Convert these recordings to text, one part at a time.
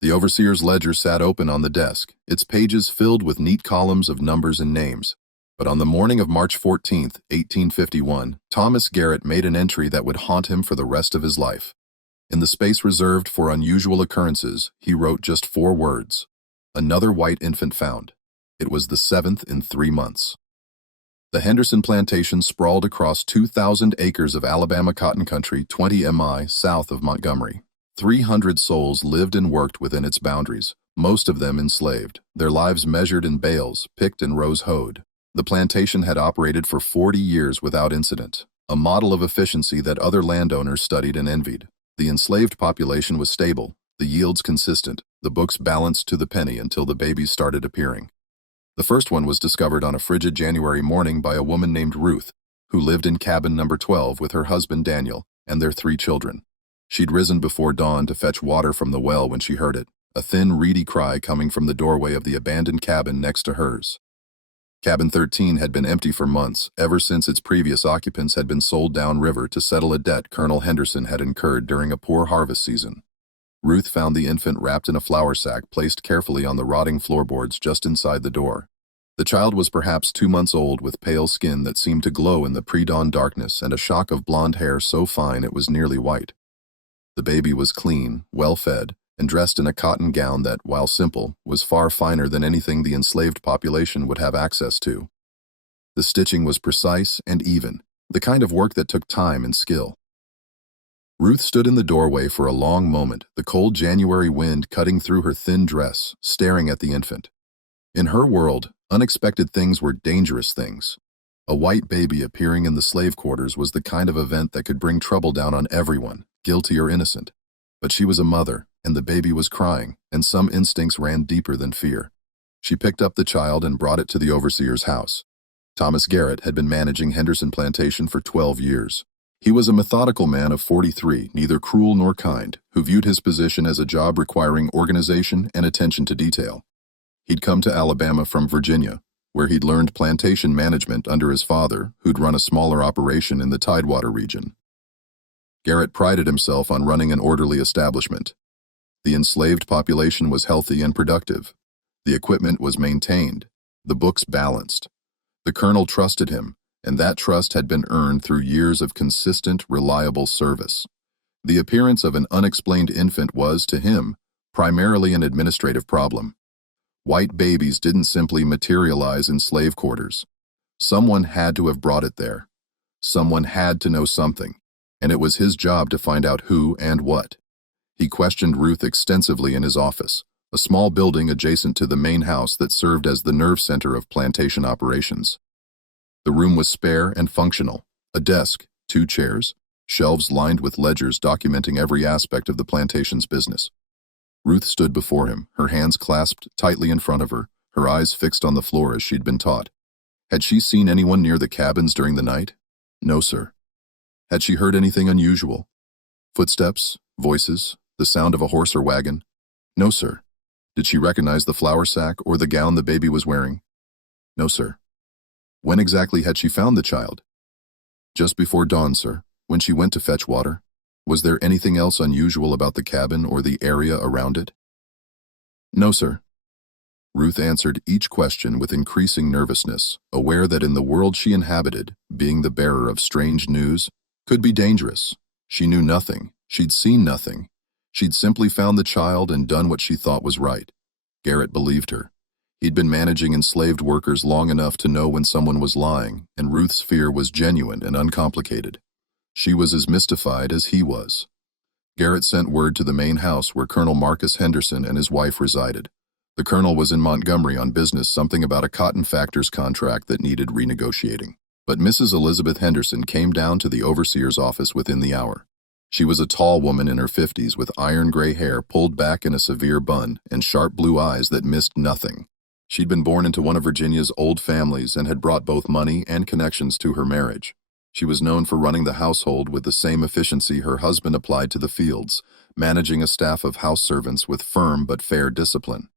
The overseer's ledger sat open on the desk, its pages filled with neat columns of numbers and names. But on the morning of March 14th, 1851, Thomas Garrett made an entry that would haunt him for the rest of his life. In the space reserved for unusual occurrences, he wrote just 4 words: "Another white infant found." It was the 7th in 3 months. The Henderson plantation sprawled across 2,000 acres of Alabama cotton country 20 mi south of Montgomery. 300 souls lived and worked within its boundaries, most of them enslaved, their lives measured in bales, picked and rows hoed. The plantation had operated for 40 years without incident, a model of efficiency that other landowners studied and envied. The enslaved population was stable, the yields consistent, the books balanced to the penny until the babies started appearing. The first one was discovered on a frigid January morning by a woman named Ruth, who lived in cabin number 12 with her husband Daniel and their 3 children. She'd risen before dawn to fetch water from the well when she heard it, a thin, reedy cry coming from the doorway of the abandoned cabin next to hers. Cabin 13 had been empty for months, ever since its previous occupants had been sold downriver to settle a debt Colonel Henderson had incurred during a poor harvest season. Ruth found the infant wrapped in a flour sack placed carefully on the rotting floorboards just inside the door. The child was perhaps 2 months old, with pale skin that seemed to glow in the pre-dawn darkness and a shock of blonde hair so fine it was nearly white. The baby was clean, well-fed, and dressed in a cotton gown that, while simple, was far finer than anything the enslaved population would have access to. The stitching was precise and even, the kind of work that took time and skill. Ruth stood in the doorway for a long moment, the cold January wind cutting through her thin dress, staring at the infant. In her world, unexpected things were dangerous things. A white baby appearing in the slave quarters was the kind of event that could bring trouble down on everyone, guilty or innocent. But she was a mother, and the baby was crying, and some instincts ran deeper than fear. She picked up the child and brought it to the overseer's house. Thomas Garrett had been managing Henderson Plantation for 12 years. He was a methodical man of 43, neither cruel nor kind, who viewed his position as a job requiring organization and attention to detail. He'd come to Alabama from Virginia, where he'd learned plantation management under his father, who'd run a smaller operation in the Tidewater region. Garrett prided himself on running an orderly establishment. The enslaved population was healthy and productive. The equipment was maintained, the books balanced. The colonel trusted him, and that trust had been earned through years of consistent, reliable service. The appearance of an unexplained infant was, to him, primarily an administrative problem. White babies didn't simply materialize in slave quarters. Someone had to have brought it there. Someone had to know something, and it was his job to find out who and what. He questioned Ruth extensively in his office, a small building adjacent to the main house that served as the nerve center of plantation operations. The room was spare and functional: a desk, 2 chairs, shelves lined with ledgers documenting every aspect of the plantation's business. Ruth stood before him, her hands clasped tightly in front of her, her eyes fixed on the floor as she'd been taught. Had she seen anyone near the cabins during the night? No, sir. Had she heard anything unusual? Footsteps, voices, the sound of a horse or wagon? No, sir. Did she recognize the flour sack or the gown the baby was wearing? No, sir. When exactly had she found the child? Just before dawn, sir, when she went to fetch water. Was there anything else unusual about the cabin or the area around it? No, sir. Ruth answered each question with increasing nervousness, aware that in the world she inhabited, being the bearer of strange news could be dangerous. She knew nothing. She'd seen nothing. She'd simply found the child and done what she thought was right. Garrett believed her. He'd been managing enslaved workers long enough to know when someone was lying, and Ruth's fear was genuine and uncomplicated. She was as mystified as he was. Garrett sent word to the main house where Colonel Marcus Henderson and his wife resided. The colonel was in Montgomery on business, something about a cotton factor's contract that needed renegotiating. But Mrs. Elizabeth Henderson came down to the overseer's office within the hour. She was a tall woman in her 50s with iron gray hair pulled back in a severe bun and sharp blue eyes that missed nothing. She'd been born into one of Virginia's old families and had brought both money and connections to her marriage. She was known for running the household with the same efficiency her husband applied to the fields, managing a staff of house servants with firm but fair discipline.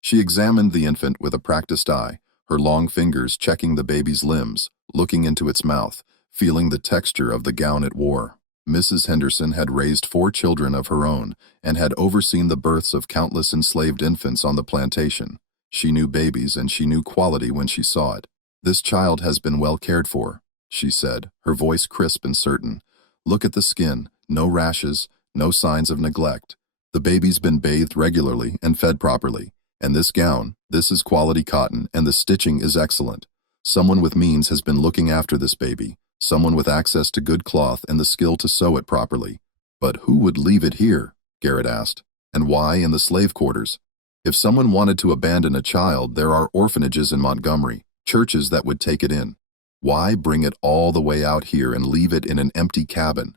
She examined the infant with a practiced eye, her long fingers checking the baby's limbs, looking into its mouth, feeling the texture of the gown it wore. Mrs. Henderson had raised 4 children of her own and had overseen the births of countless enslaved infants on the plantation. She knew babies and she knew quality when she saw it. "This child has been well cared for," she said, her voice crisp and certain. "Look at the skin, no rashes, no signs of neglect. The baby's been bathed regularly and fed properly. And this gown, this is quality cotton, and the stitching is excellent. Someone with means has been looking after this baby, someone with access to good cloth and the skill to sew it properly." "But who would leave it here?" Garrett asked. "And why in the slave quarters? If someone wanted to abandon a child, there are orphanages in Montgomery, churches that would take it in. Why bring it all the way out here and leave it in an empty cabin?"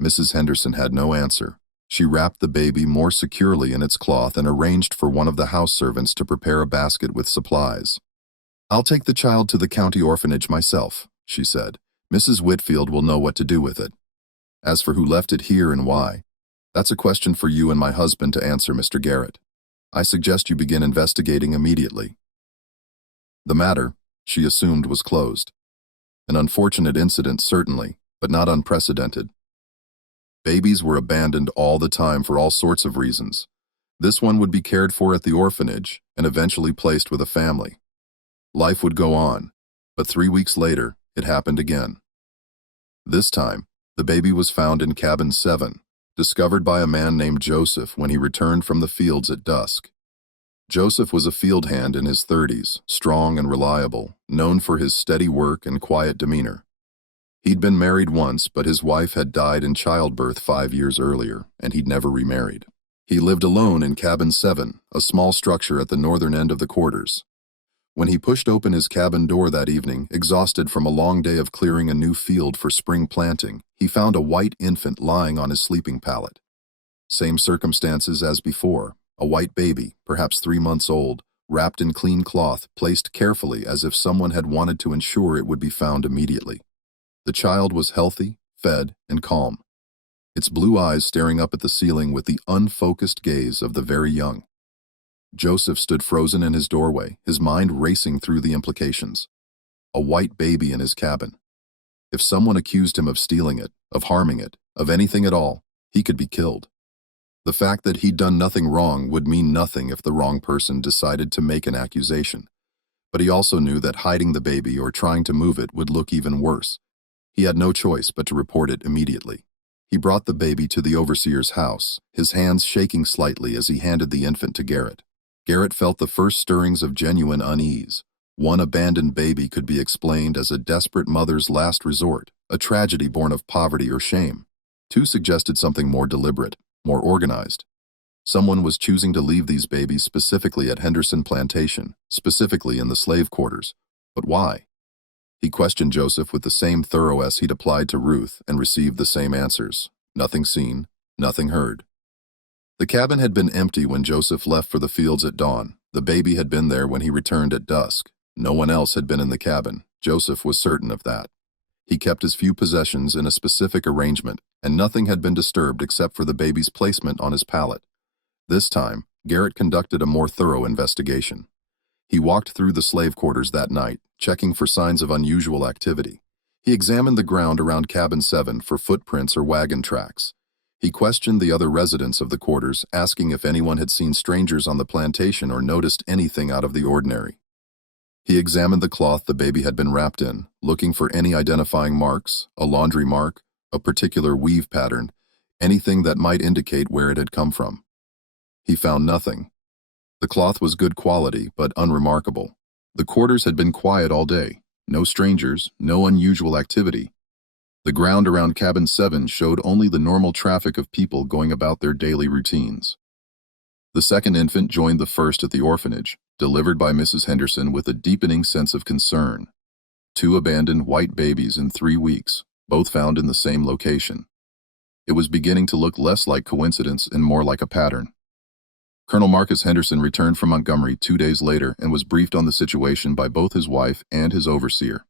Mrs. Henderson had no answer. She wrapped the baby more securely in its cloth and arranged for one of the house servants to prepare a basket with supplies. "I'll take the child to the county orphanage myself," she said. "Mrs. Whitfield will know what to do with it. As for who left it here and why, that's a question for you and my husband to answer, Mr. Garrett. I suggest you begin investigating immediately." The matter, she assumed, was closed. An unfortunate incident, certainly, but not unprecedented. Babies were abandoned all the time for all sorts of reasons. This one would be cared for at the orphanage and eventually placed with a family. Life would go on, but 3 weeks later, it happened again. This time, the baby was found in cabin 7, discovered by a man named Joseph when he returned from the fields at dusk. Joseph was a field hand in his 30s, strong and reliable, known for his steady work and quiet demeanor. He'd been married once, but his wife had died in childbirth 5 years earlier, and he'd never remarried. He lived alone in cabin 7, a small structure at the northern end of the quarters. When he pushed open his cabin door that evening, exhausted from a long day of clearing a new field for spring planting, he found a white infant lying on his sleeping pallet. Same circumstances as before, a white baby, perhaps 3 months old, wrapped in clean cloth, placed carefully as if someone had wanted to ensure it would be found immediately. The child was healthy, fed, and calm, its blue eyes staring up at the ceiling with the unfocused gaze of the very young. Joseph stood frozen in his doorway, his mind racing through the implications. A white baby in his cabin. If someone accused him of stealing it, of harming it, of anything at all, he could be killed. The fact that he'd done nothing wrong would mean nothing if the wrong person decided to make an accusation. But he also knew that hiding the baby or trying to move it would look even worse. He had no choice but to report it immediately. He brought the baby to the overseer's house, his hands shaking slightly as he handed the infant to Garrett. Garrett felt the first stirrings of genuine unease. One abandoned baby could be explained as a desperate mother's last resort, a tragedy born of poverty or shame. 2 suggested something more deliberate, more organized. Someone was choosing to leave these babies specifically at Henderson Plantation, specifically in the slave quarters. But why? He questioned Joseph with the same thoroughness he'd applied to Ruth and received the same answers. Nothing seen, nothing heard. The cabin had been empty when Joseph left for the fields at dawn. The baby had been there when he returned at dusk. No one else had been in the cabin. Joseph was certain of that. He kept his few possessions in a specific arrangement, and nothing had been disturbed except for the baby's placement on his pallet. This time, Garrett conducted a more thorough investigation. He walked through the slave quarters that night, checking for signs of unusual activity. He examined the ground around cabin 7 for footprints or wagon tracks. He questioned the other residents of the quarters, asking if anyone had seen strangers on the plantation or noticed anything out of the ordinary. He examined the cloth the baby had been wrapped in, looking for any identifying marks, a laundry mark, a particular weave pattern, anything that might indicate where it had come from. He found nothing. The cloth was good quality, but unremarkable. The quarters had been quiet all day. No strangers, no unusual activity. The ground around cabin 7 showed only the normal traffic of people going about their daily routines. The second infant joined the first at the orphanage, delivered by Mrs. Henderson with a deepening sense of concern. 2 abandoned white babies in 3 weeks, both found in the same location. It was beginning to look less like coincidence and more like a pattern. Colonel Marcus Henderson returned from Montgomery 2 days later and was briefed on the situation by both his wife and his overseer.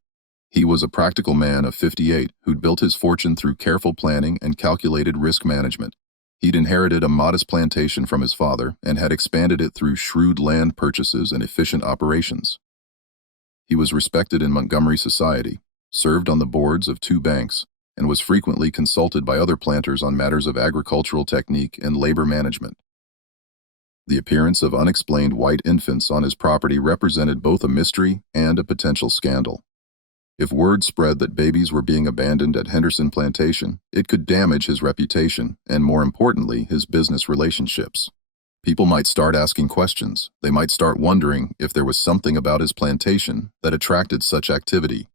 He was a practical man of 58 who'd built his fortune through careful planning and calculated risk management. He'd inherited a modest plantation from his father and had expanded it through shrewd land purchases and efficient operations. He was respected in Montgomery society, served on the boards of 2 banks, and was frequently consulted by other planters on matters of agricultural technique and labor management. The appearance of unexplained white infants on his property represented both a mystery and a potential scandal. If word spread that babies were being abandoned at Henderson Plantation, it could damage his reputation and, more importantly, his business relationships. People might start asking questions. They might start wondering if there was something about his plantation that attracted such activity.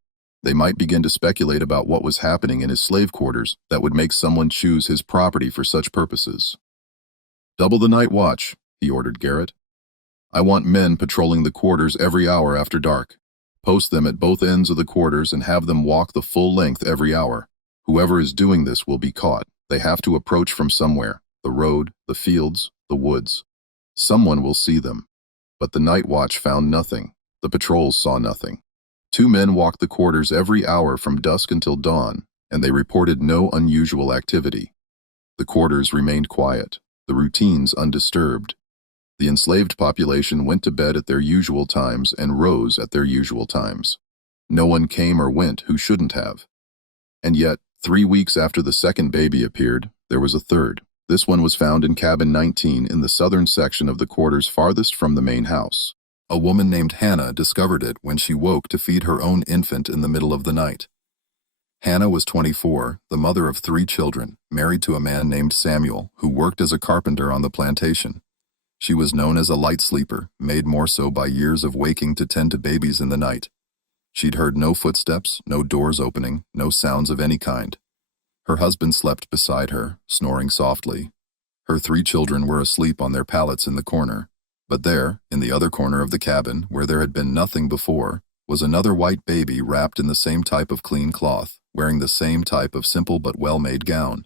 They might begin to speculate about what was happening in his slave quarters that would make someone choose his property for such purposes. "Double the night watch," he ordered Garrett. "I want men patrolling the quarters every hour after dark. Post them at both ends of the quarters and have them walk the full length every hour. Whoever is doing this will be caught. They have to approach from somewhere: the road, the fields, the woods. Someone will see them." But the night watch found nothing. The patrols saw nothing. 2 men walked the quarters every hour from dusk until dawn, and they reported no unusual activity. The quarters remained quiet, the routines undisturbed. The enslaved population went to bed at their usual times and rose at their usual times. No one came or went who shouldn't have. And yet, 3 weeks after the second baby appeared, there was a third. This one was found in cabin 19 in the southern section of the quarters farthest from the main house. A woman named Hannah discovered it when she woke to feed her own infant in the middle of the night. Hannah was 24, the mother of 3 children, married to a man named Samuel, who worked as a carpenter on the plantation. She was known as a light sleeper, made more so by years of waking to tend to babies in the night. She'd heard no footsteps, no doors opening, no sounds of any kind. Her husband slept beside her, snoring softly. Her 3 children were asleep on their pallets in the corner. But there, in the other corner of the cabin, where there had been nothing before, was another white baby wrapped in the same type of clean cloth, wearing the same type of simple but well-made gown.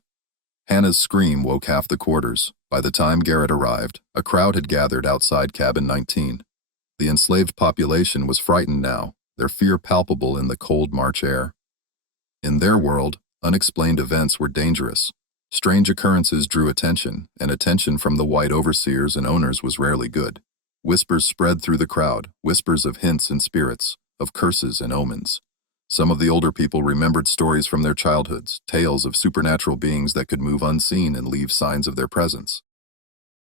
Hannah's scream woke half the quarters. By the time Garrett arrived, a crowd had gathered outside cabin 19. The enslaved population was frightened now, their fear palpable in the cold March air. In their world, unexplained events were dangerous. Strange occurrences drew attention, and attention from the white overseers and owners was rarely good. Whispers spread through the crowd, whispers of hints and spirits, of curses and omens. Some of the older people remembered stories from their childhoods, tales of supernatural beings that could move unseen and leave signs of their presence.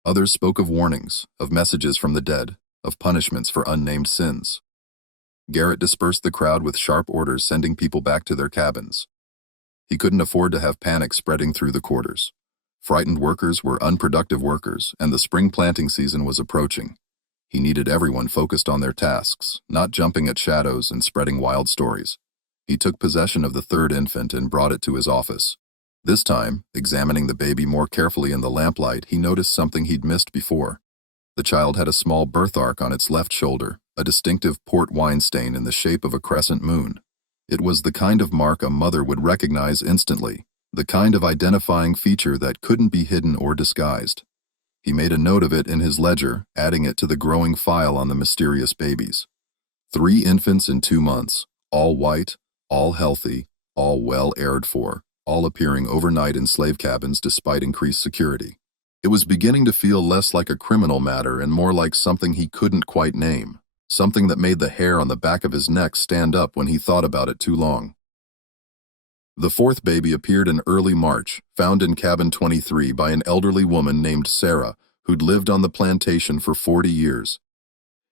Others spoke of warnings, of messages from the dead, of punishments for unnamed sins. Garrett dispersed the crowd with sharp orders sending people back to their cabins. He couldn't afford to have panic spreading through the quarters. Frightened workers were unproductive workers, and the spring planting season was approaching. He needed everyone focused on their tasks, not jumping at shadows and spreading wild stories. He took possession of the third infant and brought it to his office. This time, examining the baby more carefully in the lamplight, he noticed something he'd missed before. The child had a small birthmark on its left shoulder, a distinctive port wine stain in the shape of a crescent moon. It was the kind of mark a mother would recognize instantly, the kind of identifying feature that couldn't be hidden or disguised. He made a note of it in his ledger, adding it to the growing file on the mysterious babies. 3 infants in 2 months, all white, all healthy, all well cared for, all appearing overnight in slave cabins despite increased security. It was beginning to feel less like a criminal matter and more like something he couldn't quite name, something that made the hair on the back of his neck stand up when he thought about it too long. The 4th baby appeared in early March, found in cabin 23 by an elderly woman named Sarah, who'd lived on the plantation for 40 years.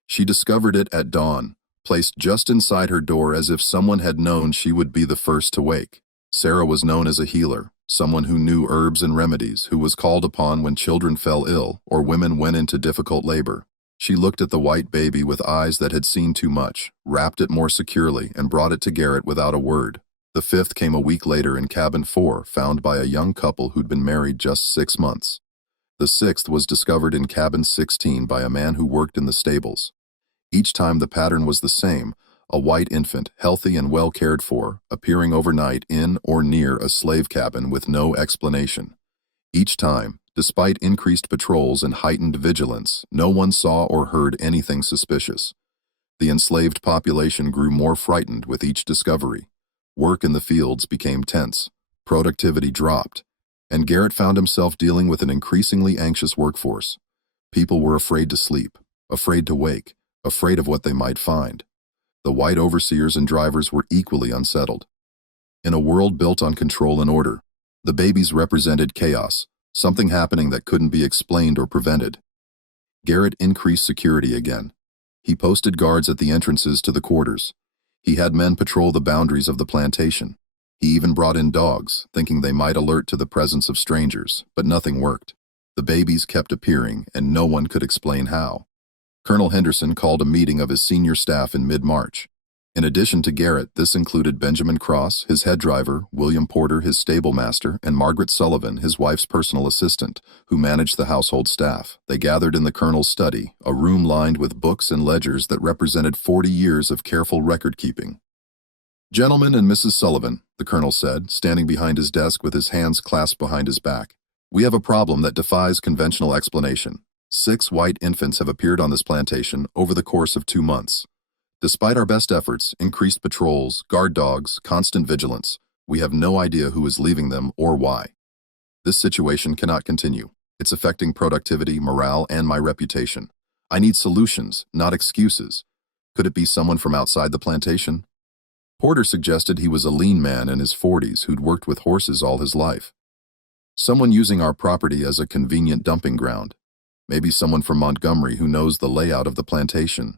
She discovered it at dawn, placed just inside her door as if someone had known she would be the first to wake. Sarah was known as a healer, someone who knew herbs and remedies, who was called upon when children fell ill or women went into difficult labor. She looked at the white baby with eyes that had seen too much, wrapped it more securely, and brought it to Garrett without a word. The 5th came a week later in cabin 4, found by a young couple who'd been married just 6 months. The 6th was discovered in cabin 16 by a man who worked in the stables. Each time the pattern was the same, a white infant, healthy and well cared for, appearing overnight in or near a slave cabin with no explanation. Each time, despite increased patrols and heightened vigilance, no one saw or heard anything suspicious. The enslaved population grew more frightened with each discovery. Work in the fields became tense, productivity dropped, and Garrett found himself dealing with an increasingly anxious workforce. People were afraid to sleep, afraid to wake, afraid of what they might find. The white overseers and drivers were equally unsettled. In a world built on control and order, the babies represented chaos, something happening that couldn't be explained or prevented. Garrett increased security again. He posted guards at the entrances to the quarters. He had men patrol the boundaries of the plantation. He even brought in dogs, thinking they might alert to the presence of strangers, but nothing worked. The babies kept appearing, and no one could explain how. Colonel Henderson called a meeting of his senior staff in mid-March. In addition to Garrett, this included Benjamin Cross, his head driver, William Porter, his stable master, and Margaret Sullivan, his wife's personal assistant, who managed the household staff. They gathered in the colonel's study, a room lined with books and ledgers that represented 40 years of careful record-keeping. "Gentlemen and Mrs. Sullivan," the colonel said, standing behind his desk with his hands clasped behind his back, "we have a problem that defies conventional explanation. 6 white infants have appeared on this plantation over the course of 2 months. Despite our best efforts, increased patrols, guard dogs, constant vigilance, we have no idea who is leaving them or why. This situation cannot continue. It's affecting productivity, morale, and my reputation. I need solutions, not excuses. Could it be someone from outside the plantation?" Porter suggested he was a lean man in his 40s who'd worked with horses all his life. "Someone using our property as a convenient dumping ground. Maybe someone from Montgomery who knows the layout of the plantation."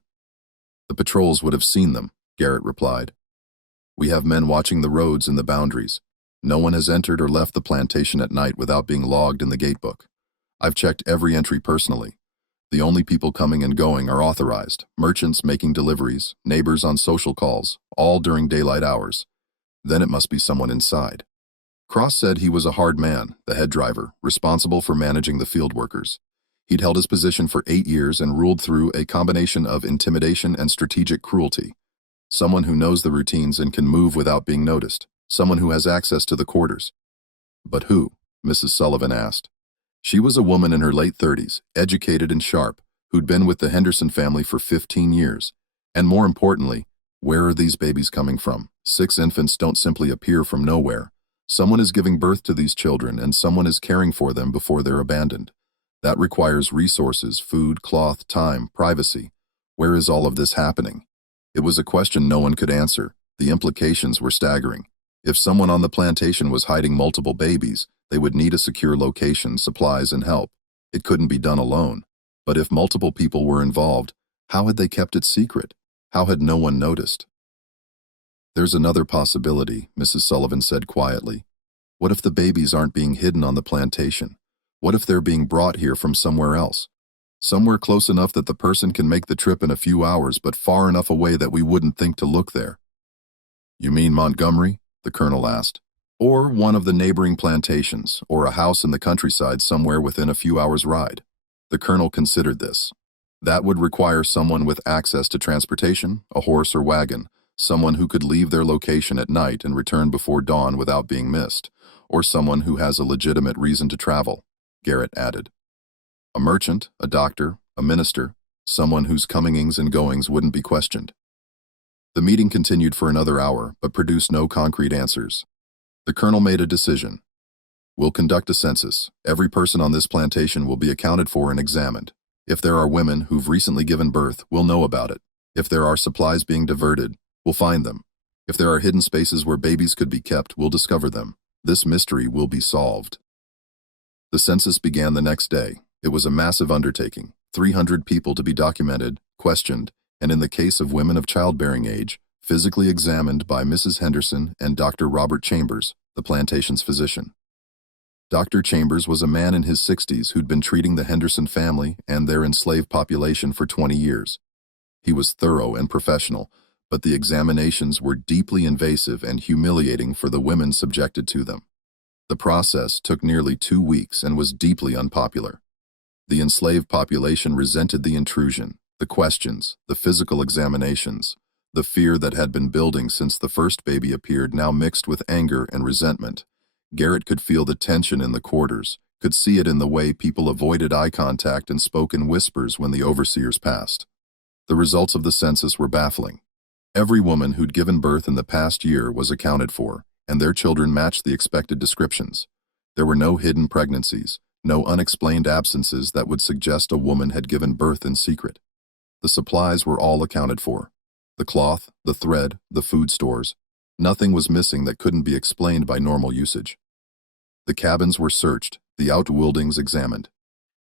"The patrols would have seen them," Garrett replied. "We have men watching the roads and the boundaries. No one has entered or left the plantation at night without being logged in the gatebook. I've checked every entry personally. The only people coming and going are authorized, merchants making deliveries, neighbors on social calls, all during daylight hours. Then it must be someone inside." Cross said he was a hard man, the head driver, responsible for managing the field workers. He'd held his position for 8 years and ruled through a combination of intimidation and strategic cruelty. Someone who knows the routines and can move without being noticed. Someone who has access to the quarters. "But who?" Mrs. Sullivan asked. She was a woman in her late 30s, educated and sharp, who'd been with the Henderson family for 15 years. And more importantly, where are these babies coming from? 6 infants don't simply appear from nowhere. Someone is giving birth to these children, and someone is caring for them before they're abandoned. That requires resources, food, cloth, time, privacy. Where is all of this happening? It was a question no one could answer. The implications were staggering. If someone on the plantation was hiding multiple babies, they would need a secure location, supplies, and help. It couldn't be done alone. But if multiple people were involved, how had they kept it secret? How had no one noticed? "There's another possibility," Mrs. Sullivan said quietly. "What if the babies aren't being hidden on the plantation? What if they're being brought here from somewhere else? Somewhere close enough that the person can make the trip in a few hours, but far enough away that we wouldn't think to look there." "You mean Montgomery?" the colonel asked. "Or one of the neighboring plantations, or a house in the countryside somewhere within a few hours' ride." The colonel considered this. That would require someone with access to transportation, a horse or wagon, someone who could leave their location at night and return before dawn without being missed, or someone who has a legitimate reason to travel, Garrett added. A merchant, a doctor, a minister, someone whose comings and goings wouldn't be questioned. The meeting continued for another hour, but produced no concrete answers. The colonel made a decision. "We'll conduct a census. Every person on this plantation will be accounted for and examined. If there are women who've recently given birth, we'll know about it. If there are supplies being diverted, we'll find them. If there are hidden spaces where babies could be kept, we'll discover them. This mystery will be solved." The census began the next day. It was a massive undertaking, 300 people to be documented, questioned, and in the case of women of childbearing age, physically examined by Mrs. Henderson and Dr. Robert Chambers, the plantation's physician. Dr. Chambers was a man in his 60s who'd been treating the Henderson family and their enslaved population for 20 years. He was thorough and professional, but the examinations were deeply invasive and humiliating for the women subjected to them. The process took nearly 2 weeks and was deeply unpopular. The enslaved population resented the intrusion, the questions, the physical examinations. The fear that had been building since the first baby appeared now mixed with anger and resentment. Garrett could feel the tension in the quarters, could see it in the way people avoided eye contact and spoke in whispers when the overseers passed. The results of the census were baffling. Every woman who'd given birth in the past year was accounted for, and their children matched the expected descriptions. There were no hidden pregnancies, no unexplained absences that would suggest a woman had given birth in secret. The supplies were all accounted for. The cloth, the thread, the food stores. Nothing was missing that couldn't be explained by normal usage. The cabins were searched, the outbuildings examined.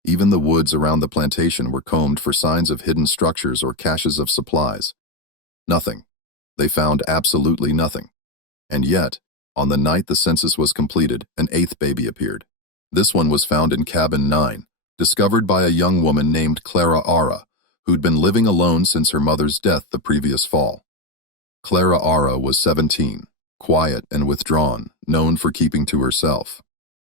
Even the woods around the plantation were combed for signs of hidden structures or caches of supplies. Nothing. They found absolutely nothing. And yet, on the night the census was completed, an eighth baby appeared. This one was found in cabin 9, discovered by a young woman named Clara Ara, who'd been living alone since her mother's death the previous fall. Clara Ara was 17, quiet and withdrawn, known for keeping to herself.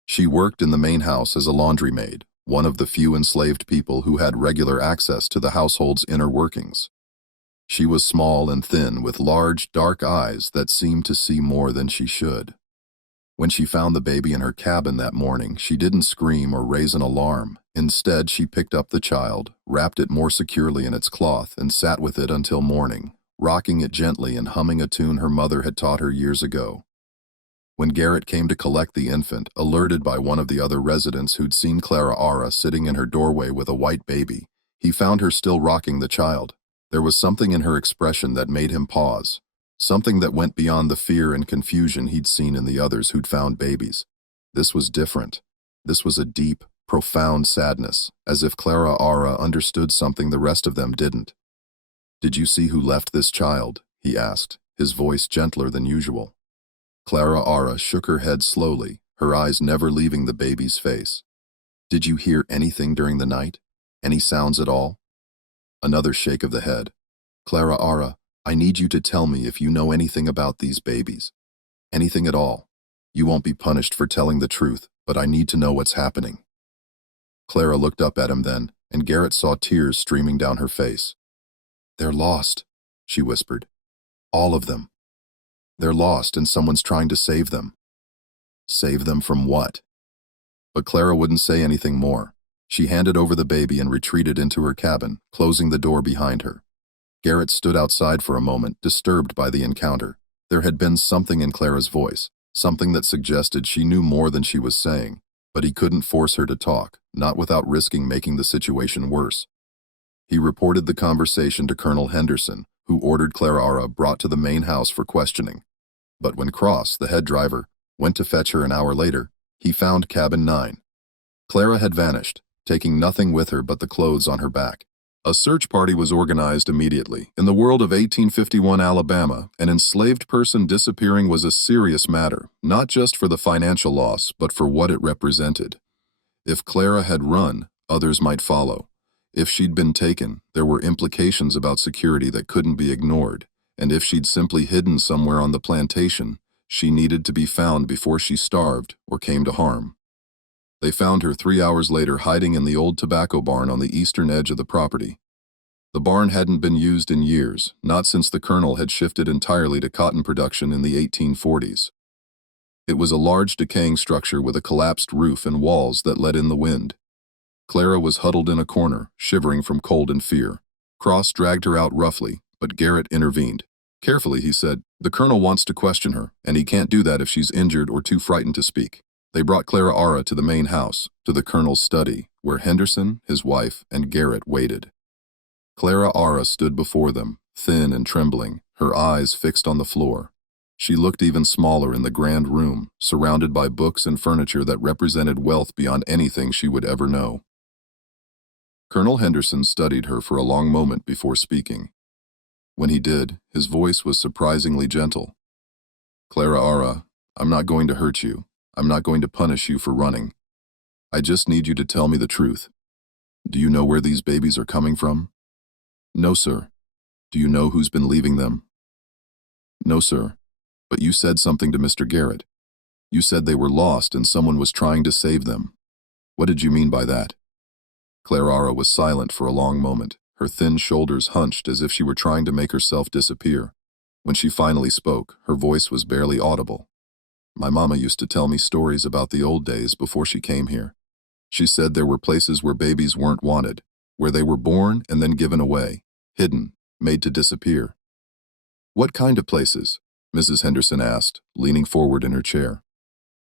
She worked in the main house as a laundry maid, one of the few enslaved people who had regular access to the household's inner workings. She was small and thin, with large, dark eyes that seemed to see more than she should. When she found the baby in her cabin that morning, she didn't scream or raise an alarm. Instead, she picked up the child, wrapped it more securely in its cloth, and sat with it until morning, rocking it gently and humming a tune her mother had taught her years ago. When Garrett came to collect the infant, alerted by one of the other residents who'd seen Clara Ara sitting in her doorway with a white baby, he found her still rocking the child. There was something in her expression that made him pause, something that went beyond the fear and confusion he'd seen in the others who'd found babies. This was different. This was a deep, profound sadness, as if Clara Ara understood something the rest of them didn't. "Did you see who left this child?" he asked, his voice gentler than usual. Clara Ara shook her head slowly, her eyes never leaving the baby's face. "Did you hear anything during the night? Any sounds at all?" Another shake of the head. "Clara Ara, I need you to tell me if you know anything about these babies. Anything at all. You won't be punished for telling the truth, but I need to know what's happening." Clara looked up at him then, and Garrett saw tears streaming down her face. "They're lost," she whispered. "All of them. They're lost and someone's trying to save them." Save them from what? But Clara wouldn't say anything more. She handed over the baby and retreated into her cabin, closing the door behind her. Garrett stood outside for a moment, disturbed by the encounter. There had been something in Clara's voice, something that suggested she knew more than she was saying, but he couldn't force her to talk, not without risking making the situation worse. He reported the conversation to Colonel Henderson, who ordered Clara Ara brought to the main house for questioning. But when Cross, the head driver, went to fetch her an hour later, he found cabin 9. Clara had vanished, taking nothing with her but the clothes on her back. A search party was organized immediately. In the world of 1851 Alabama, an enslaved person disappearing was a serious matter, not just for the financial loss, but for what it represented. If Clara had run, others might follow. If she'd been taken, there were implications about security that couldn't be ignored. And if she'd simply hidden somewhere on the plantation, she needed to be found before she starved or came to harm. They found her 3 hours later hiding in the old tobacco barn on the eastern edge of the property. The barn hadn't been used in years, not since the colonel had shifted entirely to cotton production in the 1840s. It was a large decaying structure with a collapsed roof and walls that let in the wind. Clara was huddled in a corner, shivering from cold and fear. Cross dragged her out roughly, but Garrett intervened. "Carefully," he said. "The colonel wants to question her, and he can't do that if she's injured or too frightened to speak." They brought Clara Ara to the main house, to the colonel's study, where Henderson, his wife, and Garrett waited. Clara Ara stood before them, thin and trembling, her eyes fixed on the floor. She looked even smaller in the grand room, surrounded by books and furniture that represented wealth beyond anything she would ever know. Colonel Henderson studied her for a long moment before speaking. When he did, his voice was surprisingly gentle. "Clara Ara, I'm not going to hurt you. I'm not going to punish you for running. I just need you to tell me the truth. Do you know where these babies are coming from?" "No, sir." "Do you know who's been leaving them?" "No, sir. But you said something to Mr. Garrett. You said they were lost and someone was trying to save them. What did you mean by that?" Clara Ara was silent for a long moment, her thin shoulders hunched as if she were trying to make herself disappear. When she finally spoke, her voice was barely audible. "My mama used to tell me stories about the old days before she came here. She said there were places where babies weren't wanted, where they were born and then given away, hidden, made to disappear." "What kind of places?" Mrs. Henderson asked, leaning forward in her chair.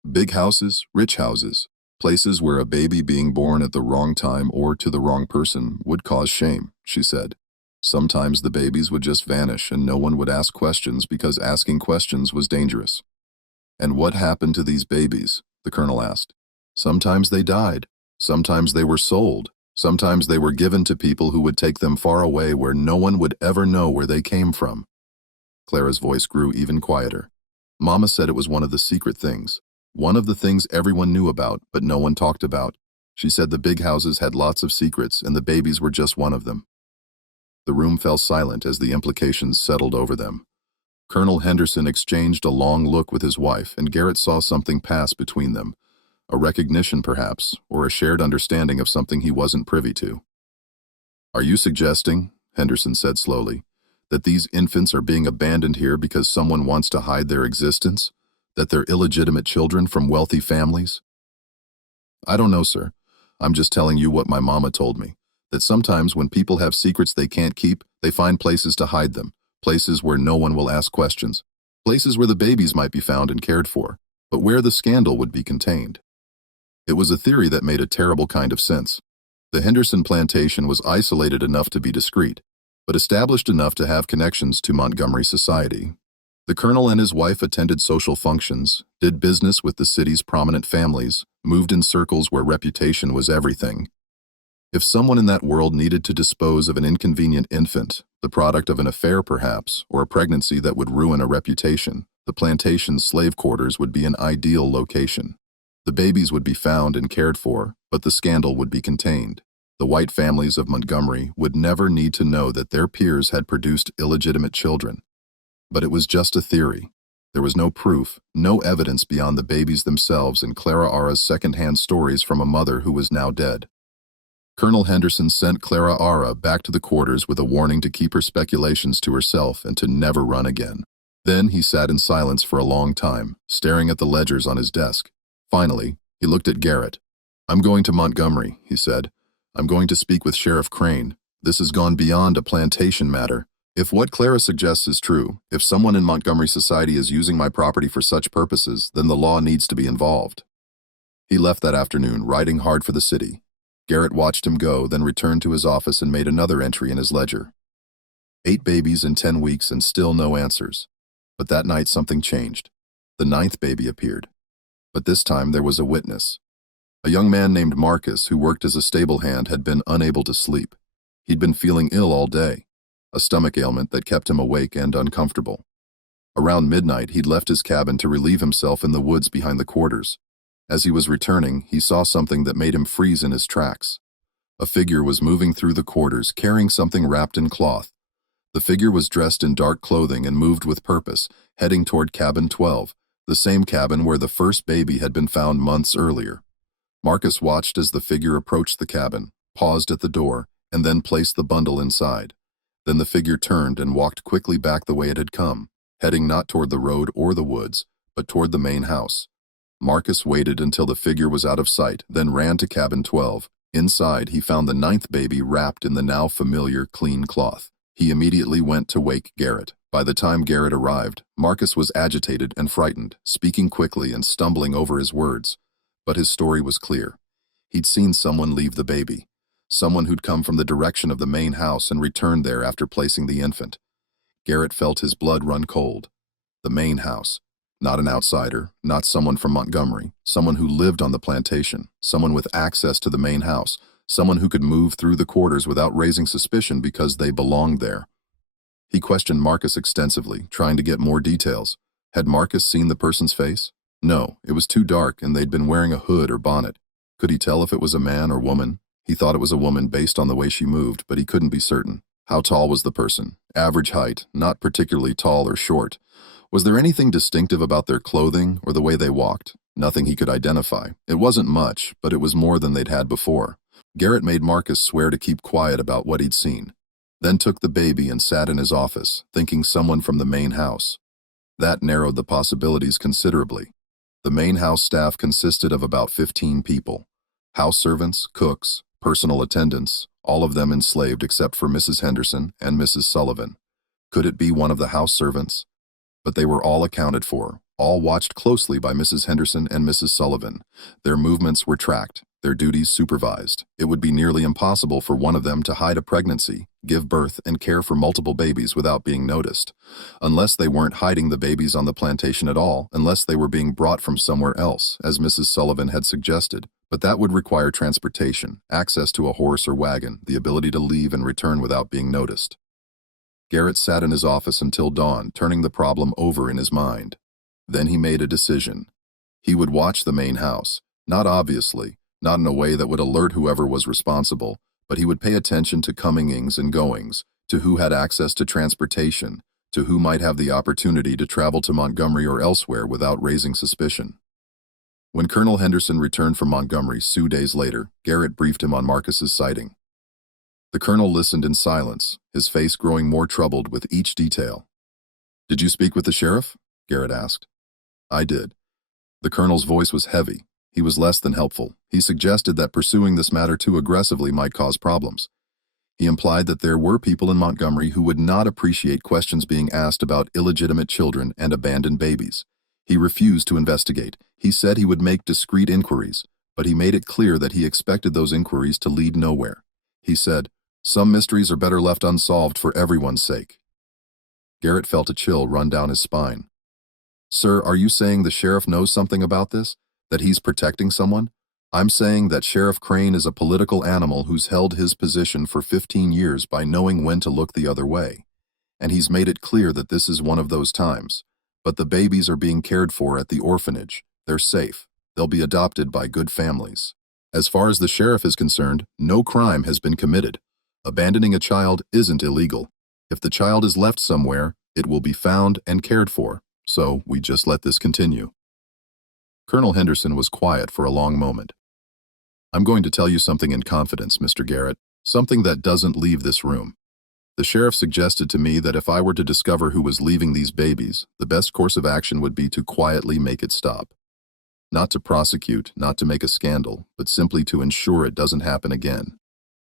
"Big houses, rich houses, places where a baby being born at the wrong time or to the wrong person would cause shame," she said. Sometimes the babies would just vanish and no one would ask questions because asking questions was dangerous. And what happened to these babies? The colonel asked. Sometimes they died. Sometimes they were sold. Sometimes they were given to people who would take them far away where no one would ever know where they came from. Clara's voice grew even quieter. Mama said it was one of the secret things. One of the things everyone knew about, but no one talked about. She said the big houses had lots of secrets and the babies were just one of them. The room fell silent as the implications settled over them. Colonel Henderson exchanged a long look with his wife, and Garrett saw something pass between them. A recognition, perhaps, or a shared understanding of something he wasn't privy to. "Are you suggesting," Henderson said slowly, "that these infants are being abandoned here because someone wants to hide their existence? That they're illegitimate children from wealthy families?" "I don't know, sir. I'm just telling you what my mama told me. That sometimes when people have secrets they can't keep, they find places to hide them. Places where no one will ask questions. Places where the babies might be found and cared for, but where the scandal would be contained." It was a theory that made a terrible kind of sense. The Henderson plantation was isolated enough to be discreet, but established enough to have connections to Montgomery society. The colonel and his wife attended social functions, did business with the city's prominent families, moved in circles where reputation was everything. If someone in that world needed to dispose of an inconvenient infant, the product of an affair perhaps, or a pregnancy that would ruin a reputation, the plantation's slave quarters would be an ideal location. The babies would be found and cared for, but the scandal would be contained. The white families of Montgomery would never need to know that their peers had produced illegitimate children. But it was just a theory. There was no proof, no evidence beyond the babies themselves and Clara Ara's second-hand stories from a mother who was now dead. Colonel Henderson sent Clara Ara back to the quarters with a warning to keep her speculations to herself and to never run again. Then he sat in silence for a long time, staring at the ledgers on his desk. Finally, he looked at Garrett. "I'm going to Montgomery," he said. "I'm going to speak with Sheriff Crane. This has gone beyond a plantation matter. If what Clara suggests is true, if someone in Montgomery society is using my property for such purposes, then the law needs to be involved." He left that afternoon, riding hard for the city. Garrett watched him go, then returned to his office and made another entry in his ledger. 8 babies in 10 weeks and still no answers. But that night something changed. The 9th baby appeared. But this time there was a witness. A young man named Marcus, who worked as a stable hand, had been unable to sleep. He'd been feeling ill all day, a stomach ailment that kept him awake and uncomfortable. Around midnight, he'd left his cabin to relieve himself in the woods behind the quarters. As he was returning, he saw something that made him freeze in his tracks. A figure was moving through the quarters, carrying something wrapped in cloth. The figure was dressed in dark clothing and moved with purpose, heading toward cabin 12, the same cabin where the first baby had been found months earlier. Marcus watched as the figure approached the cabin, paused at the door, and then placed the bundle inside. Then the figure turned and walked quickly back the way it had come, heading not toward the road or the woods, but toward the main house. Marcus waited until the figure was out of sight, then ran to cabin 12. Inside, he found the 9th baby wrapped in the now familiar clean cloth. He immediately went to wake Garrett. By the time Garrett arrived, Marcus was agitated and frightened, speaking quickly and stumbling over his words. But his story was clear. He'd seen someone leave the baby. Someone who'd come from the direction of the main house and returned there after placing the infant. Garrett felt his blood run cold. The main house. Not an outsider, not someone from Montgomery, someone who lived on the plantation, someone with access to the main house, someone who could move through the quarters without raising suspicion because they belonged there. He questioned Marcus extensively, trying to get more details. Had Marcus seen the person's face? No, it was too dark and they'd been wearing a hood or bonnet. Could he tell if it was a man or woman? He thought it was a woman based on the way she moved, but he couldn't be certain. How tall was the person? Average height, not particularly tall or short. Was there anything distinctive about their clothing or the way they walked? Nothing he could identify. It wasn't much, but it was more than they'd had before. Garrett made Marcus swear to keep quiet about what he'd seen, then took the baby and sat in his office, thinking someone from the main house. That narrowed the possibilities considerably. The main house staff consisted of about 15 people. House servants, cooks, personal attendants, all of them enslaved except for Mrs. Henderson and Mrs. Sullivan. Could it be one of the house servants? But they were all accounted for, all watched closely by Mrs. Henderson and Mrs. Sullivan. Their movements were tracked, their duties supervised. It would be nearly impossible for one of them to hide a pregnancy, give birth, and care for multiple babies without being noticed. Unless they weren't hiding the babies on the plantation at all, unless they were being brought from somewhere else, as Mrs. Sullivan had suggested. But that would require transportation, access to a horse or wagon, the ability to leave and return without being noticed. Garrett sat in his office until dawn, turning the problem over in his mind. Then he made a decision. He would watch the main house, not obviously, not in a way that would alert whoever was responsible, but he would pay attention to comings and goings, to who had access to transportation, to who might have the opportunity to travel to Montgomery or elsewhere without raising suspicion. When Colonel Henderson returned from Montgomery 2 days later, Garrett briefed him on Marcus's sighting. The colonel listened in silence, his face growing more troubled with each detail. "Did you speak with the sheriff?" Garrett asked. "I did." The colonel's voice was heavy. He was less than helpful. He suggested that pursuing this matter too aggressively might cause problems. He implied that there were people in Montgomery who would not appreciate questions being asked about illegitimate children and abandoned babies. He refused to investigate. He said he would make discreet inquiries, but he made it clear that he expected those inquiries to lead nowhere. He said, "Some mysteries are better left unsolved for everyone's sake." Garrett felt a chill run down his spine. "Sir, are you saying the sheriff knows something about this? That he's protecting someone?" "I'm saying that Sheriff Crane is a political animal who's held his position for 15 years by knowing when to look the other way. And he's made it clear that this is one of those times. But the babies are being cared for at the orphanage. They're safe. They'll be adopted by good families. As far as the sheriff is concerned, no crime has been committed. Abandoning a child isn't illegal. If the child is left somewhere, it will be found and cared for. So we just let this continue." Colonel Henderson was quiet for a long moment. "I'm going to tell you something in confidence, Mr. Garrett, something that doesn't leave this room. The sheriff suggested to me that if I were to discover who was leaving these babies, the best course of action would be to quietly make it stop. Not to prosecute, not to make a scandal, but simply to ensure it doesn't happen again.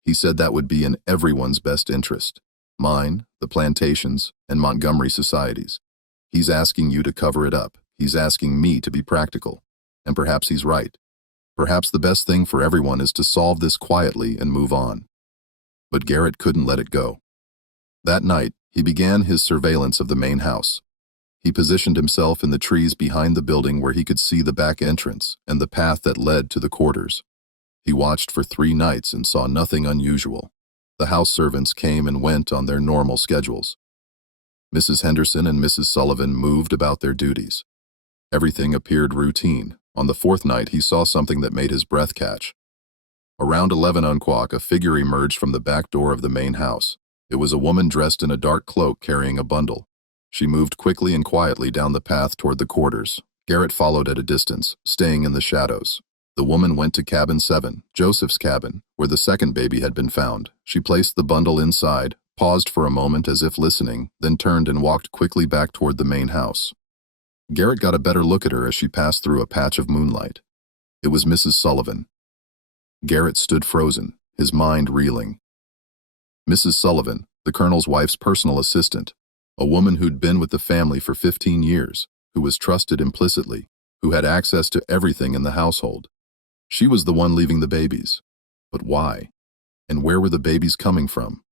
He said that would be in everyone's best interest. Mine, the plantations, and Montgomery societies. He's asking you to cover it up. He's asking me to be practical. And perhaps he's right. Perhaps the best thing for everyone is to solve this quietly and move on." But Garrett couldn't let it go. That night, he began his surveillance of the main house. He positioned himself in the trees behind the building where he could see the back entrance and the path that led to the quarters. He watched for 3 nights and saw nothing unusual. The house servants came and went on their normal schedules. Mrs. Henderson and Mrs. Sullivan moved about their duties. Everything appeared routine. On the 4th night, he saw something that made his breath catch. Around 11 o'clock, a figure emerged from the back door of the main house. It was a woman dressed in a dark cloak carrying a bundle. She moved quickly and quietly down the path toward the quarters. Garrett followed at a distance, staying in the shadows. The woman went to cabin 7, Joseph's cabin, where the second baby had been found. She placed the bundle inside, paused for a moment as if listening, then turned and walked quickly back toward the main house. Garrett got a better look at her as she passed through a patch of moonlight. It was Mrs. Sullivan. Garrett stood frozen, his mind reeling. Mrs. Sullivan, the colonel's wife's personal assistant, a woman who'd been with the family for 15 years, who was trusted implicitly, who had access to everything in the household. She was the one leaving the babies. But why? And where were the babies coming from?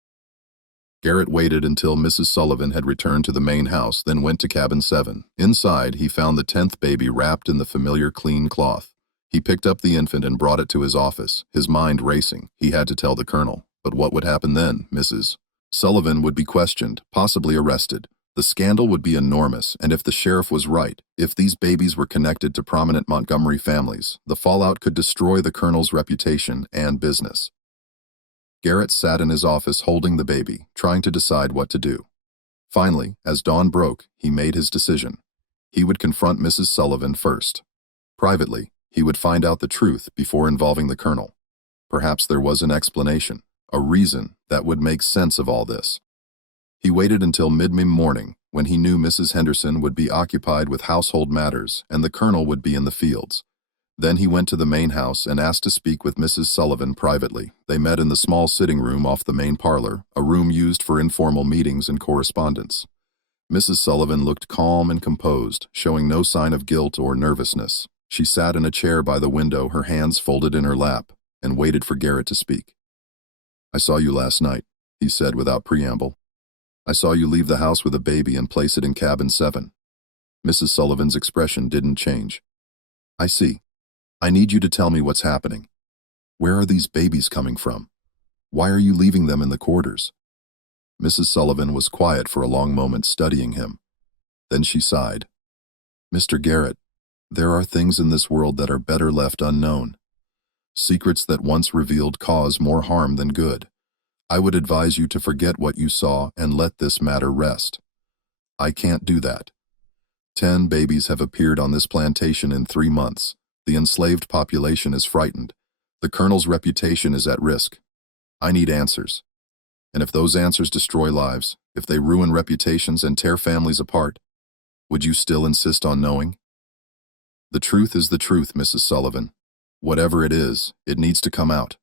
Garrett waited until Mrs. Sullivan had returned to the main house, then went to cabin 7. Inside, he found the 10th baby wrapped in the familiar clean cloth. He picked up the infant and brought it to his office, his mind racing. He had to tell the colonel. But what would happen then? Mrs. Sullivan would be questioned, possibly arrested. The scandal would be enormous, and if the sheriff was right, if these babies were connected to prominent Montgomery families, the fallout could destroy the colonel's reputation and business. Garrett sat in his office holding the baby, trying to decide what to do. Finally, as dawn broke, he made his decision. He would confront Mrs. Sullivan first. Privately, he would find out the truth before involving the colonel. Perhaps there was an explanation, a reason that would make sense of all this. He waited until mid-morning, when he knew Mrs. Henderson would be occupied with household matters and the colonel would be in the fields. Then he went to the main house and asked to speak with Mrs. Sullivan privately. They met in the small sitting room off the main parlor, a room used for informal meetings and correspondence. Mrs. Sullivan looked calm and composed, showing no sign of guilt or nervousness. She sat in a chair by the window, her hands folded in her lap. and waited for Garrett to speak. "I saw you last night," he said without preamble. "I saw you leave the house with a baby and place it in cabin 7. Mrs. Sullivan's expression didn't change. "I see. I need you to tell me what's happening. Where are these babies coming from? Why are you leaving them in the quarters?" Mrs. Sullivan was quiet for a long moment, studying him. Then she sighed. "Mr. Garrett, there are things in this world that are better left unknown. Secrets that once revealed cause more harm than good. I would advise you to forget what you saw and let this matter rest. I can't do that. 10 babies have appeared on this plantation in 3 months. The enslaved population is frightened. The Colonel's reputation is at risk. I need answers. And if those answers destroy lives, if they ruin reputations and tear families apart, would you still insist on knowing?" "The truth is the truth, Mrs. Sullivan. Whatever it is, it needs to come out."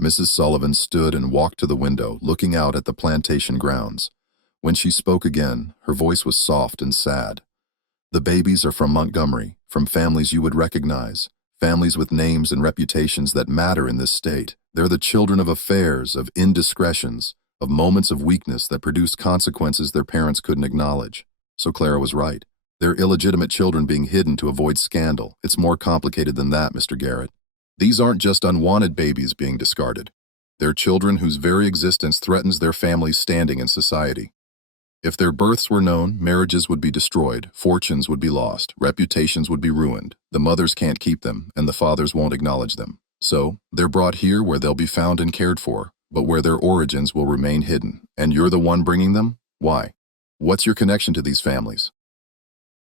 Mrs. Sullivan stood and walked to the window, looking out at the plantation grounds. When she spoke again, her voice was soft and sad. "The babies are from Montgomery, from families you would recognize, families with names and reputations that matter in this state. They're the children of affairs, of indiscretions, of moments of weakness that produced consequences their parents couldn't acknowledge." So Clara was right. They're illegitimate children being hidden to avoid scandal. It's more complicated than that, Mr. Garrett. These aren't just unwanted babies being discarded. They're children whose very existence threatens their family's standing in society. If their births were known, marriages would be destroyed, fortunes would be lost, reputations would be ruined. The mothers can't keep them, and the fathers won't acknowledge them. So, they're brought here where they'll be found and cared for, but where their origins will remain hidden. And you're the one bringing them? Why? What's your connection to these families?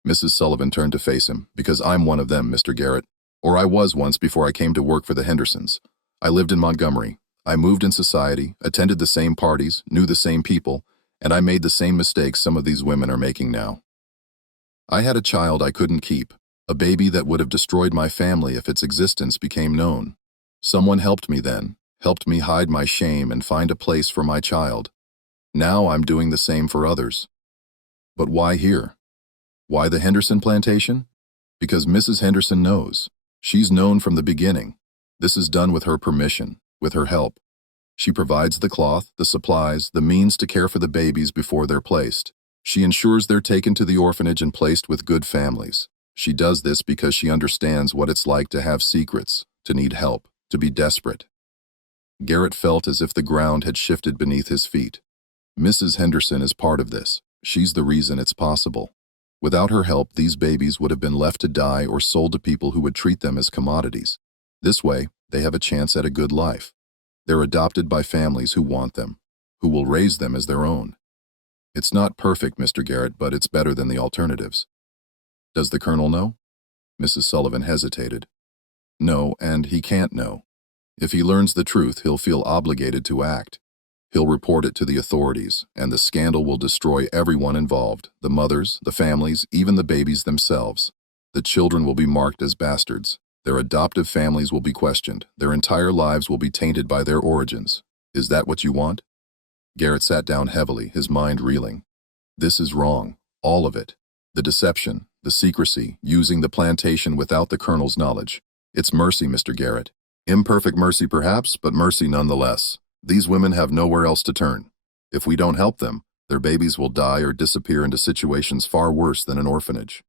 Mrs. Sullivan turned to face him. "Because I'm one of them, Mr. Garrett. Or I was once before I came to work for the Hendersons. I lived in Montgomery. I moved in society, attended the same parties, knew the same people, and I made the same mistakes some of these women are making now. I had a child I couldn't keep, a baby that would have destroyed my family if its existence became known. Someone helped me then, helped me hide my shame and find a place for my child. Now I'm doing the same for others. But why here? Why the Henderson plantation? Because Mrs. Henderson knows. She's known from the beginning. This is done with her permission, with her help. She provides the cloth, the supplies, the means to care for the babies before they're placed. She ensures they're taken to the orphanage and placed with good families. She does this because she understands what it's like to have secrets, to need help, to be desperate." Garrett felt as if the ground had shifted beneath his feet. Mrs. Henderson is part of this. She's the reason it's possible. Without her help, these babies would have been left to die or sold to people who would treat them as commodities. This way, they have a chance at a good life. They're adopted by families who want them, who will raise them as their own. It's not perfect, Mr. Garrett, but it's better than the alternatives. Does the Colonel know? Mrs. Sullivan hesitated. No, and he can't know. If he learns the truth, he'll feel obligated to act. He'll report it to the authorities, and the scandal will destroy everyone involved, the mothers, the families, even the babies themselves. The children will be marked as bastards. Their adoptive families will be questioned. Their entire lives will be tainted by their origins. Is that what you want? Garrett sat down heavily, his mind reeling. This is wrong. All of it. The deception, the secrecy, using the plantation without the Colonel's knowledge. It's mercy, Mr. Garrett. Imperfect mercy perhaps, but mercy nonetheless. These women have nowhere else to turn. If we don't help them, their babies will die or disappear into situations far worse than an orphanage.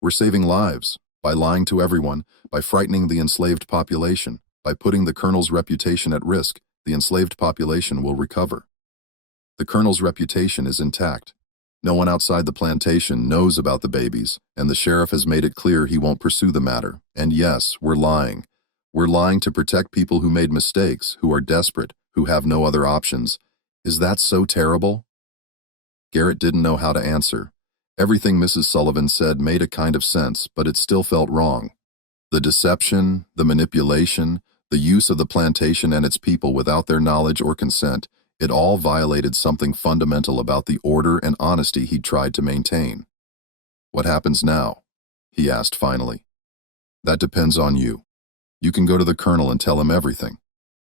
We're saving lives by lying to everyone, by frightening the enslaved population, by putting the Colonel's reputation at risk. The enslaved population will recover. The Colonel's reputation is intact. No one outside the plantation knows about the babies, and the sheriff has made it clear he won't pursue the matter. And yes, we're lying. We're lying to protect people who made mistakes, who are desperate, who have no other options. Is that so terrible? Garrett didn't know how to answer. Everything Mrs. Sullivan said made a kind of sense, but it still felt wrong. The deception, the manipulation, the use of the plantation and its people without their knowledge or consent, it all violated something fundamental about the order and honesty he'd tried to maintain. What happens now? He asked finally. That depends on you. You can go to the Colonel and tell him everything.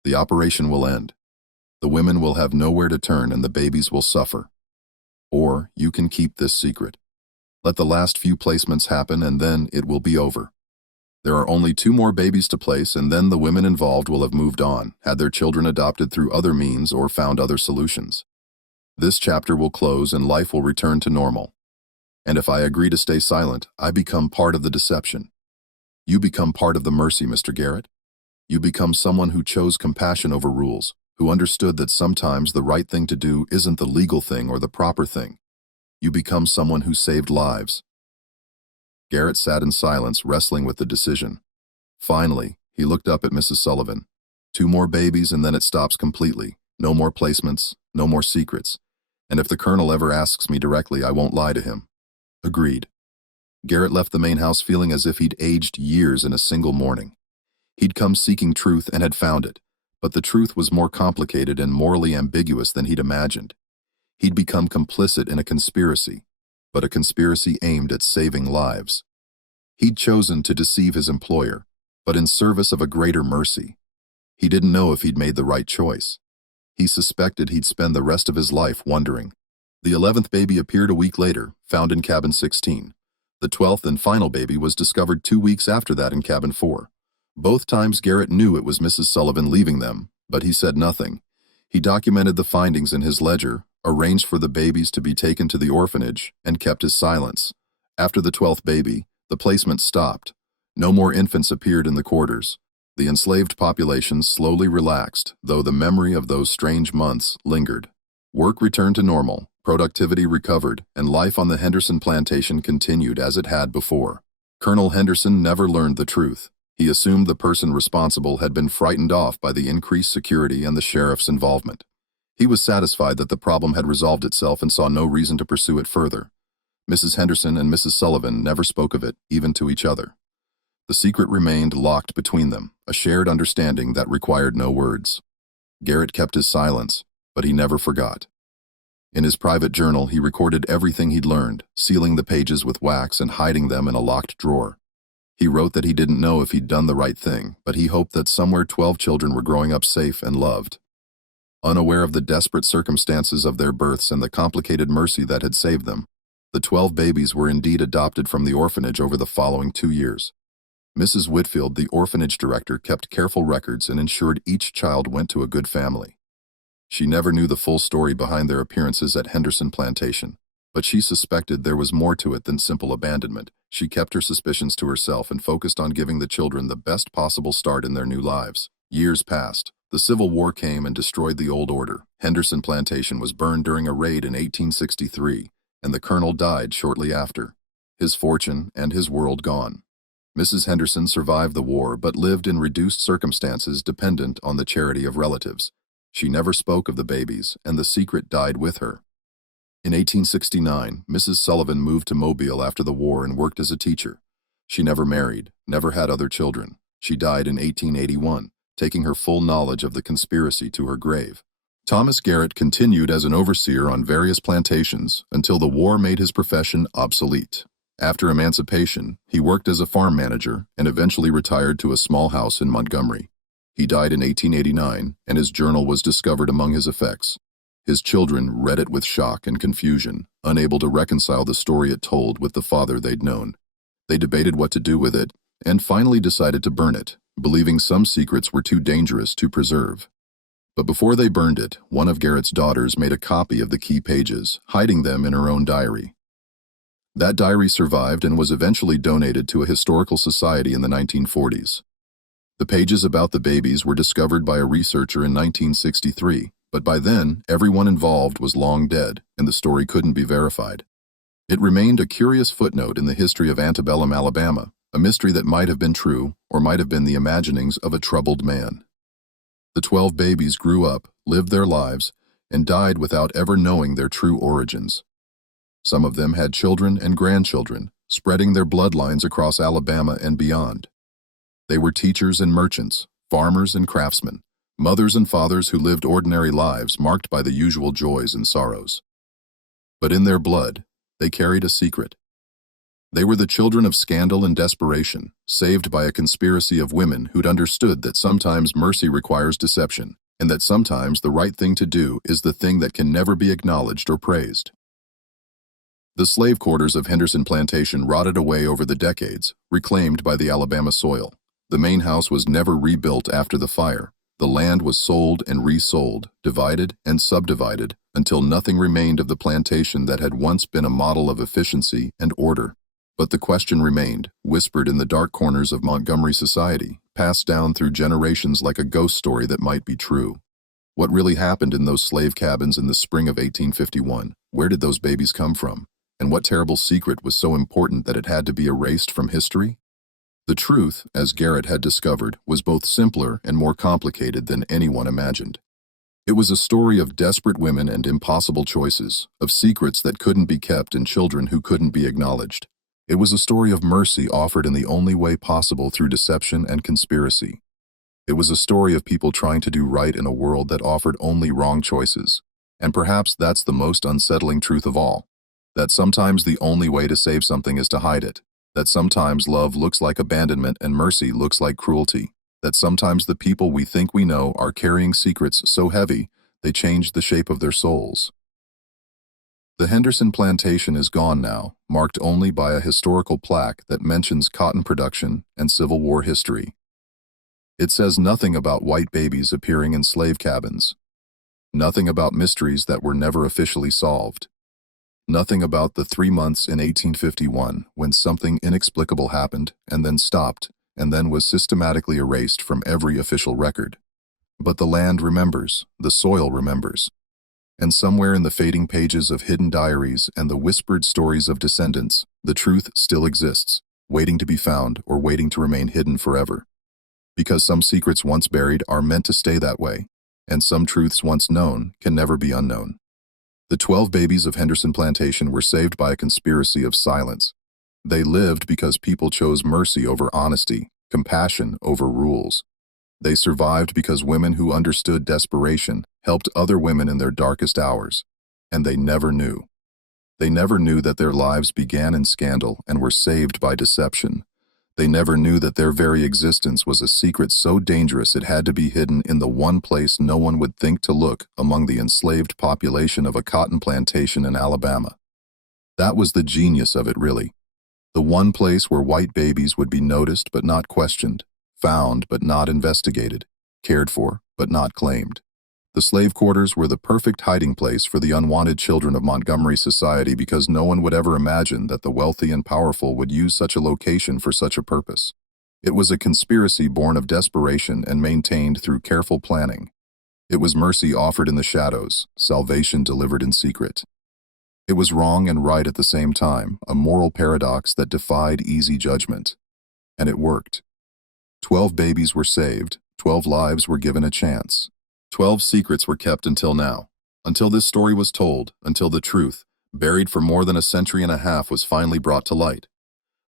The operation will end. The women will have nowhere to turn and the babies will suffer. Or you can keep this secret. Let the last few placements happen and then it will be over. There are only 2 more babies to place, and then the women involved will have moved on, had their children adopted through other means or found other solutions. This chapter will close and life will return to normal. And if I agree to stay silent, I become part of the deception. You become part of the mercy, Mr. Garrett. You become someone who chose compassion over rules, who understood that sometimes the right thing to do isn't the legal thing or the proper thing. You become someone who saved lives. Garrett sat in silence, wrestling with the decision. Finally, he looked up at Mrs. Sullivan. 2 more babies and then it stops completely. No more placements, no more secrets. And if the colonel ever asks me directly, I won't lie to him. Agreed. Garrett left the main house feeling as if he'd aged years in a single morning. He'd come seeking truth and had found it, but the truth was more complicated and morally ambiguous than he'd imagined. He'd become complicit in a conspiracy, but a conspiracy aimed at saving lives. He'd chosen to deceive his employer, but in service of a greater mercy. He didn't know if he'd made the right choice. He suspected he'd spend the rest of his life wondering. The 11th baby appeared a week later, found in cabin 16. The 12th and final baby was discovered 2 weeks after that in cabin 4. Both times Garrett knew it was Mrs. Sullivan leaving them, but he said nothing. He documented the findings in his ledger, arranged for the babies to be taken to the orphanage, and kept his silence. After the 12th baby, the placement stopped. No more infants appeared in the quarters. The enslaved population slowly relaxed, though the memory of those strange months lingered. Work returned to normal, productivity recovered, and life on the Henderson plantation continued as it had before. Colonel Henderson never learned the truth. He assumed the person responsible had been frightened off by the increased security and the sheriff's involvement. He was satisfied that the problem had resolved itself and saw no reason to pursue it further. Mrs. Henderson and Mrs. Sullivan never spoke of it, even to each other. The secret remained locked between them, a shared understanding that required no words. Garrett kept his silence, but he never forgot. In his private journal, he recorded everything he'd learned, sealing the pages with wax and hiding them in a locked drawer. He wrote that he didn't know if he'd done the right thing, but he hoped that somewhere 12 children were growing up safe and loved. Unaware of the desperate circumstances of their births and the complicated mercy that had saved them, the 12 babies were indeed adopted from the orphanage over the following 2 years. Mrs. Whitfield, the orphanage director, kept careful records and ensured each child went to a good family. She never knew the full story behind their appearances at Henderson Plantation, but she suspected there was more to it than simple abandonment. She kept her suspicions to herself and focused on giving the children the best possible start in their new lives. Years passed. The Civil War came and destroyed the old order. Henderson Plantation was burned during a raid in 1863, and the colonel died shortly after. His fortune and his world gone. Mrs. Henderson survived the war but lived in reduced circumstances dependent on the charity of relatives. She never spoke of the babies, and the secret died with her. In 1869, Mrs. Sullivan moved to Mobile after the war and worked as a teacher. She never married, never had other children. She died in 1881, taking her full knowledge of the conspiracy to her grave. Thomas Garrett continued as an overseer on various plantations until the war made his profession obsolete. After emancipation, he worked as a farm manager and eventually retired to a small house in Montgomery. He died in 1889, and his journal was discovered among his effects. His children read it with shock and confusion, unable to reconcile the story it told with the father they'd known. They debated what to do with it, and finally decided to burn it, believing some secrets were too dangerous to preserve. But before they burned it, one of Garrett's daughters made a copy of the key pages, hiding them in her own diary. That diary survived and was eventually donated to a historical society in the 1940s. The pages about the babies were discovered by a researcher in 1963, but by then, everyone involved was long dead, and the story couldn't be verified. It remained a curious footnote in the history of antebellum Alabama, a mystery that might have been true or might have been the imaginings of a troubled man. The 12 babies grew up, lived their lives, and died without ever knowing their true origins. Some of them had children and grandchildren, spreading their bloodlines across Alabama and beyond. They were teachers and merchants, farmers and craftsmen, mothers and fathers who lived ordinary lives marked by the usual joys and sorrows. But in their blood, they carried a secret. They were the children of scandal and desperation, saved by a conspiracy of women who'd understood that sometimes mercy requires deception, and that sometimes the right thing to do is the thing that can never be acknowledged or praised. The slave quarters of Henderson Plantation rotted away over the decades, reclaimed by the Alabama soil. The main house was never rebuilt after the fire. The land was sold and resold, divided and subdivided, until nothing remained of the plantation that had once been a model of efficiency and order. But the question remained, whispered in the dark corners of Montgomery society, passed down through generations like a ghost story that might be true. What really happened in those slave cabins in the spring of 1851? Where did those babies come from? And what terrible secret was so important that it had to be erased from history? The truth, as Garrett had discovered, was both simpler and more complicated than anyone imagined. It was a story of desperate women and impossible choices, of secrets that couldn't be kept and children who couldn't be acknowledged. It was a story of mercy offered in the only way possible through deception and conspiracy. It was a story of people trying to do right in a world that offered only wrong choices. And perhaps that's the most unsettling truth of all. That sometimes the only way to save something is to hide it. That sometimes love looks like abandonment and mercy looks like cruelty. That sometimes the people we think we know are carrying secrets so heavy they change the shape of their souls. The Henderson Plantation is gone now, marked only by a historical plaque that mentions cotton production and Civil War history. It says nothing about white babies appearing in slave cabins. Nothing about mysteries that were never officially solved. Nothing about the 3 months in 1851 when something inexplicable happened and then stopped and then was systematically erased from every official record. But the land remembers, the soil remembers. And somewhere in the fading pages of hidden diaries and the whispered stories of descendants, the truth still exists, waiting to be found or waiting to remain hidden forever. Because some secrets once buried are meant to stay that way, and some truths once known can never be unknown. The 12 babies of Henderson Plantation were saved by a conspiracy of silence. They lived because people chose mercy over honesty, compassion over rules. They survived because women who understood desperation helped other women in their darkest hours. And they never knew. They never knew that their lives began in scandal and were saved by deception. They never knew that their very existence was a secret so dangerous it had to be hidden in the one place no one would think to look among the enslaved population of a cotton plantation in Alabama. That was the genius of it, really. The one place where white babies would be noticed but not questioned, found but not investigated, cared for but not claimed. The slave quarters were the perfect hiding place for the unwanted children of Montgomery society because no one would ever imagine that the wealthy and powerful would use such a location for such a purpose. It was a conspiracy born of desperation and maintained through careful planning. It was mercy offered in the shadows, salvation delivered in secret. It was wrong and right at the same time, a moral paradox that defied easy judgment. And it worked. 12 babies were saved, 12 lives were given a chance. 12 secrets were kept until now, until this story was told, until the truth, buried for more than a century and a half, was finally brought to light.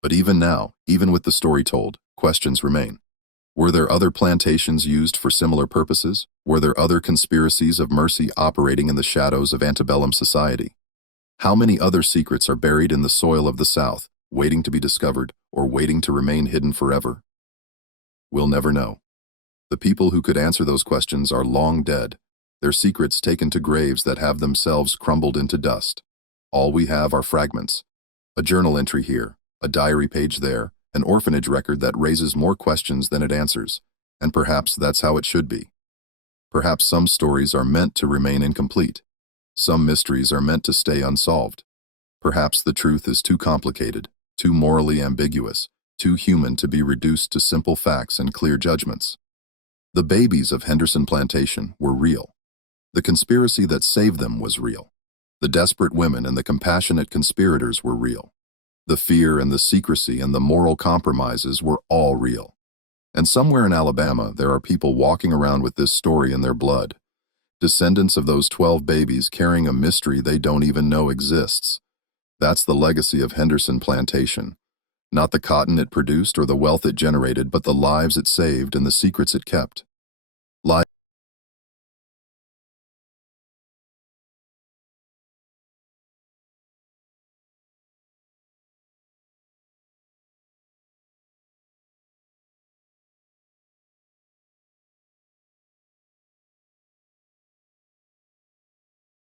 But even now, even with the story told, questions remain. Were there other plantations used for similar purposes? Were there other conspiracies of mercy operating in the shadows of antebellum society? How many other secrets are buried in the soil of the South, waiting to be discovered or waiting to remain hidden forever? We'll never know. The people who could answer those questions are long dead, their secrets taken to graves that have themselves crumbled into dust. All we have are fragments. A journal entry here, a diary page there, an orphanage record that raises more questions than it answers, and perhaps that's how it should be. Perhaps some stories are meant to remain incomplete. Some mysteries are meant to stay unsolved. Perhaps the truth is too complicated, too morally ambiguous, too human to be reduced to simple facts and clear judgments. The babies of Henderson Plantation were real. The conspiracy that saved them was real. The desperate women and the compassionate conspirators were real. The fear and the secrecy and the moral compromises were all real. And somewhere in Alabama, there are people walking around with this story in their blood. Descendants of those 12 babies carrying a mystery they don't even know exists. That's the legacy of Henderson Plantation. Not the cotton it produced or the wealth it generated, but the lives it saved and the secrets it kept.